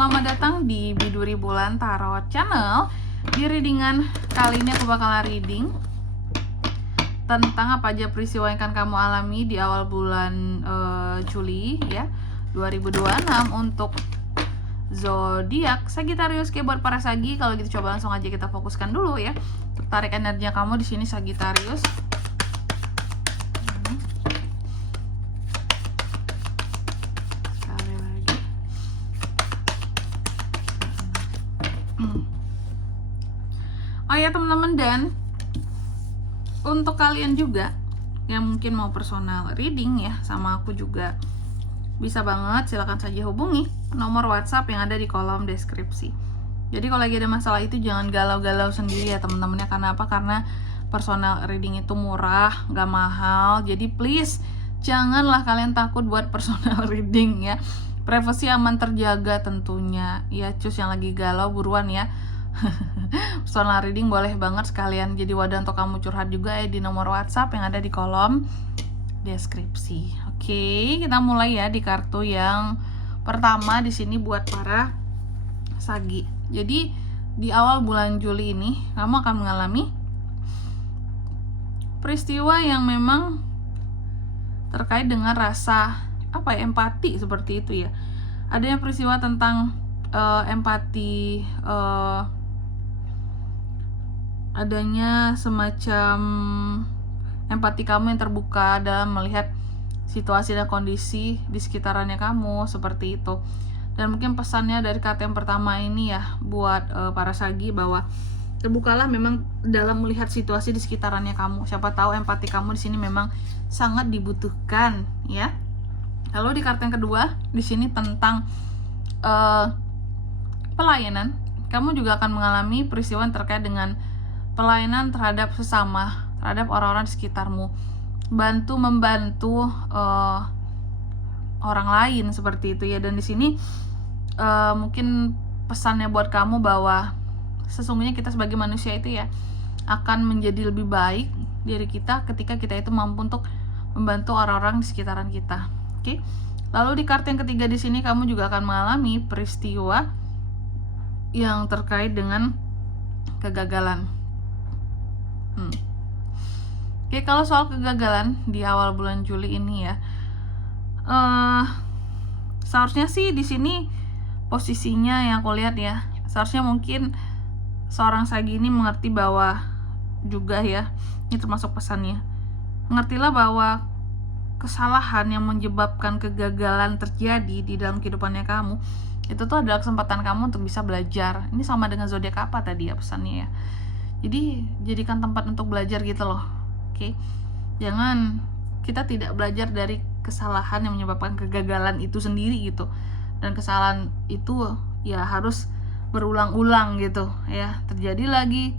selamat datang di Biduri Bulan Tarot Channel. Di readingan kali ini aku bakalan reading tentang apa aja peristiwa yang akan kamu alami di awal bulan Juli ya 2026 untuk zodiak Sagittarius. Kayak buat para Sagi, kalau gitu coba langsung aja kita fokuskan dulu ya. Untuk tarik energinya kamu di sini Sagittarius. Oh ya teman-teman, dan untuk kalian juga yang mungkin mau personal reading ya sama aku juga, bisa banget, silakan saja hubungi nomor WhatsApp yang ada di kolom deskripsi. Jadi kalau lagi ada masalah itu jangan galau-galau sendiri ya teman-temannya. Karena apa? Karena personal reading itu murah, gak mahal. Jadi please janganlah kalian takut buat personal reading ya. Privasi aman terjaga tentunya ya. Cus yang lagi galau buruan ya. Personal reading boleh banget sekalian jadi wadah untuk kamu curhat juga ya di nomor WhatsApp yang ada di kolom deskripsi. Oke, kita mulai ya di kartu yang pertama di sini buat para Sagi. Jadi di awal bulan Juli ini kamu akan mengalami peristiwa yang memang terkait dengan rasa empati seperti itu ya. Adanya peristiwa tentang empati, adanya semacam empati kamu yang terbuka dalam melihat situasi dan kondisi di sekitarannya kamu seperti itu. Dan mungkin pesannya dari kata yang pertama ini ya buat para Sagi, bahwa terbukalah memang dalam melihat situasi di sekitarannya kamu. Siapa tahu empati kamu di sini memang sangat dibutuhkan ya. Lalu di kartu yang kedua di sini tentang pelayanan. Kamu juga akan mengalami peristiwa yang terkait dengan pelayanan terhadap sesama, terhadap orang-orang di sekitarmu. Membantu orang lain seperti itu ya. Dan di sini mungkin pesannya buat kamu bahwa sesungguhnya kita sebagai manusia itu ya akan menjadi lebih baik diri kita ketika kita itu mampu untuk membantu orang-orang di sekitaran kita. Oke. Lalu di kartu yang ketiga di sini kamu juga akan mengalami peristiwa yang terkait dengan kegagalan. Oke, kalau soal kegagalan di awal bulan Juli ini ya, seharusnya sih di sini posisinya yang aku lihat ya, seharusnya mungkin seorang Sagi ini mengerti bahwa juga ya, ini termasuk pesannya, mengertilah bahwa kesalahan yang menyebabkan kegagalan terjadi di dalam kehidupannya kamu itu tuh adalah kesempatan kamu untuk bisa belajar. Ini sama dengan zodiak apa tadi ya pesannya ya. Jadi jadikan tempat untuk belajar gitu loh. Oke. Jangan kita tidak belajar dari kesalahan yang menyebabkan kegagalan itu sendiri gitu. Dan kesalahan itu ya harus berulang-ulang gitu ya. Terjadi lagi,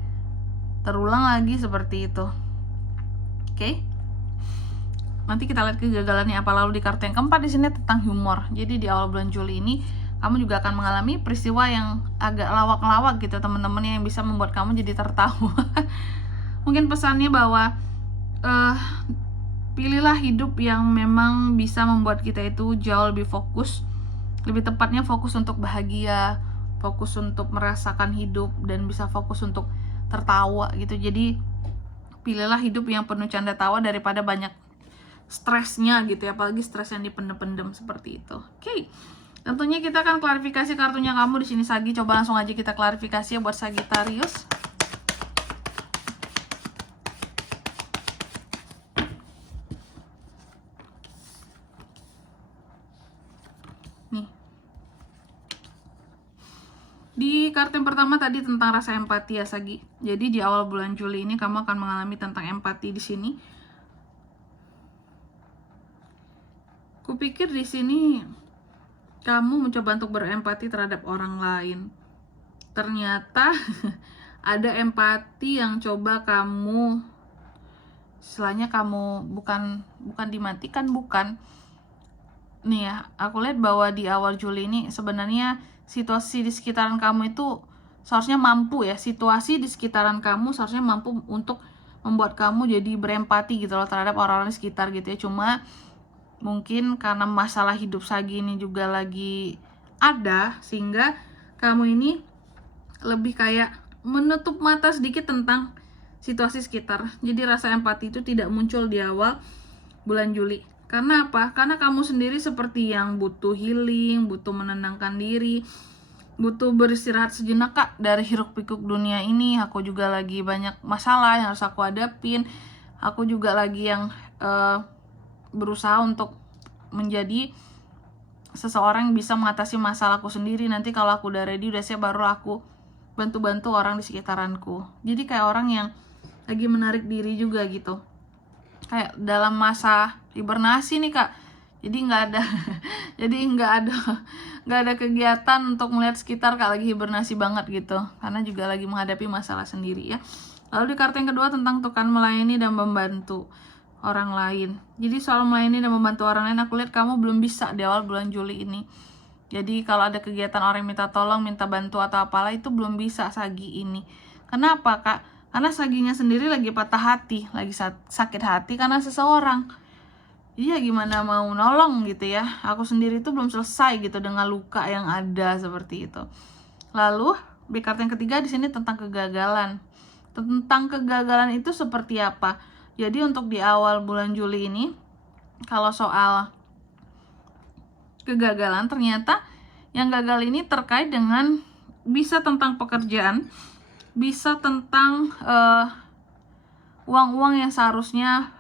terulang lagi seperti itu. Oke. Nanti kita lihat kegagalannya apa. Lalu di kartu yang keempat di sini tentang humor. Jadi di awal bulan Juli ini kamu juga akan mengalami peristiwa yang agak lawak-lawak gitu teman-teman, yang bisa membuat kamu jadi tertawa. Mungkin pesannya bahwa pilihlah hidup yang memang bisa membuat kita itu jauh lebih fokus. Lebih tepatnya fokus untuk bahagia, fokus untuk merasakan hidup, dan bisa fokus untuk tertawa gitu. Jadi pilihlah hidup yang penuh canda tawa daripada banyak stresnya gitu ya, apalagi stres yang dipendem-pendem seperti itu. Oke. Tentunya kita akan klarifikasi kartunya kamu di sini Sagi. Coba langsung aja kita klarifikasi ya buat Sagittarius. Nih. Di kartu yang pertama tadi tentang rasa empati ya Sagi. Jadi di awal bulan Juli ini kamu akan mengalami tentang empati di sini. Kupikir di sini kamu mencoba untuk berempati terhadap orang lain. Ternyata ada empati yang coba kamu, istilahnya kamu bukan dimatikan, bukan. Nih ya, aku lihat bahwa di awal Juli ini sebenarnya situasi di sekitaran kamu itu seharusnya mampu ya, situasi di sekitaran kamu seharusnya mampu untuk membuat kamu jadi berempati gitu loh terhadap orang-orang di sekitar gitu ya. Cuma mungkin karena masalah hidup Sagi ini juga lagi ada, sehingga kamu ini lebih kayak menutup mata sedikit tentang situasi sekitar. Jadi rasa empati itu tidak muncul di awal bulan Juli. Karena apa? Karena kamu sendiri seperti yang butuh healing, butuh menenangkan diri, butuh beristirahat sejenak Kak dari hiruk pikuk dunia ini. Aku juga lagi banyak masalah yang harus aku hadapin. Aku juga lagi yang berusaha untuk menjadi seseorang yang bisa mengatasi masalahku sendiri. Nanti kalau aku udah ready, udah siap, baru aku bantu-bantu orang di sekitaranku. Jadi kayak orang yang lagi menarik diri juga gitu, kayak dalam masa hibernasi nih Kak. Jadi nggak ada kegiatan untuk melihat sekitar Kak, lagi hibernasi banget gitu, karena juga lagi menghadapi masalah sendiri ya. Lalu di kartu yang kedua tentang tukan melayani dan membantu orang lain. Jadi soal melayani dan membantu orang lain, aku lihat kamu belum bisa di awal bulan Juli ini. Jadi kalau ada kegiatan orang yang minta tolong, minta bantu atau apalah, itu belum bisa Sagi ini. Kenapa Kak? Karena Saginya sendiri lagi patah hati, lagi sakit hati karena seseorang. Iya, gimana mau nolong gitu ya. Aku sendiri tuh belum selesai gitu dengan luka yang ada seperti itu. Lalu di kartu yang ketiga di sini tentang kegagalan. Tentang kegagalan itu seperti apa? Jadi untuk di awal bulan Juli ini, kalau soal kegagalan, ternyata yang gagal ini terkait dengan bisa tentang pekerjaan, bisa tentang uang-uang yang seharusnya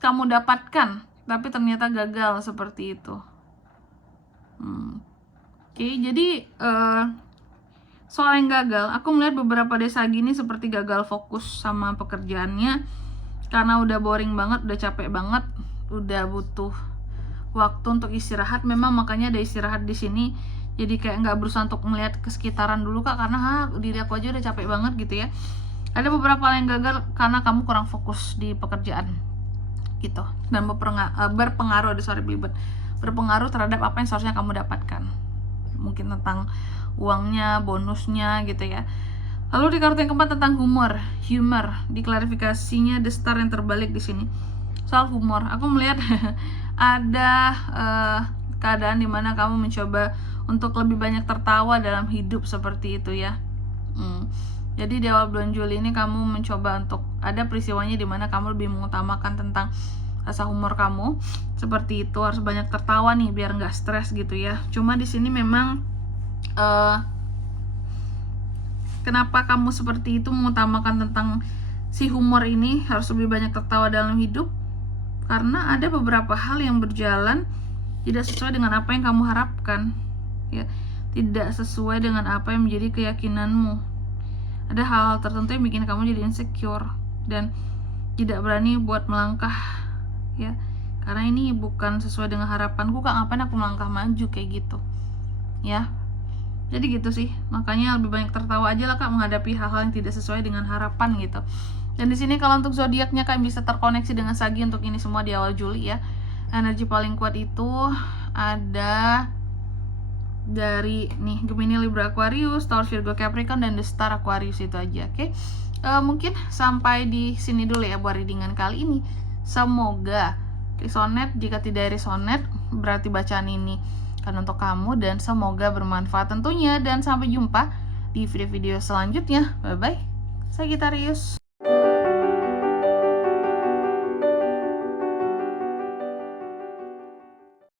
kamu dapatkan, tapi ternyata gagal seperti itu. Oke, jadi soal yang gagal, aku melihat beberapa desa gini seperti gagal fokus sama pekerjaannya karena udah boring banget, udah capek banget, udah butuh waktu untuk istirahat. Memang makanya ada istirahat di sini. Jadi kayak nggak berusaha untuk melihat ke sekitaran dulu Kak, karena diri aku aja udah capek banget gitu ya. Ada beberapa hal yang gagal karena kamu kurang fokus di pekerjaan gitu, dan berpengaruh berpengaruh terhadap apa yang seharusnya kamu dapatkan. Mungkin tentang uangnya, bonusnya gitu ya. Lalu di kartu yang keempat tentang humor. Di klarifikasinya The Star yang terbalik di sini. Soal humor, aku melihat ada keadaan dimana kamu mencoba untuk lebih banyak tertawa dalam hidup seperti itu ya. Jadi di awal bulan Juli ini kamu mencoba untuk ada peristiwanya dimana kamu lebih mengutamakan tentang rasa humor kamu seperti itu, harus banyak tertawa nih biar nggak stres gitu ya. Cuma di sini memang kenapa kamu seperti itu mengutamakan tentang si humor ini, harus lebih banyak tertawa dalam hidup, karena ada beberapa hal yang berjalan tidak sesuai dengan apa yang kamu harapkan ya, tidak sesuai dengan apa yang menjadi keyakinanmu. Ada hal-hal tertentu yang bikin kamu jadi insecure dan tidak berani buat melangkah ya, karena ini bukan sesuai dengan harapanku Kak, ngapain aku melangkah maju kayak gitu ya. Jadi gitu sih, makanya lebih banyak tertawa aja lah Kak menghadapi hal-hal yang tidak sesuai dengan harapan gitu. Dan di sini kalau untuk zodiaknya Kak bisa terkoneksi dengan Sagi untuk ini semua di awal Juli ya. Energi paling kuat itu ada dari nih Gemini, Libra, Aquarius, Taurus, Virgo, Capricorn, dan The Star Aquarius itu aja. Oke. Mungkin sampai di sini dulu ya buat readingan kali ini. Semoga resonate. Jika tidak resonate, berarti bacaan ini kan untuk kamu dan semoga bermanfaat tentunya. Dan sampai jumpa di video-video selanjutnya. Bye bye, Sagittarius.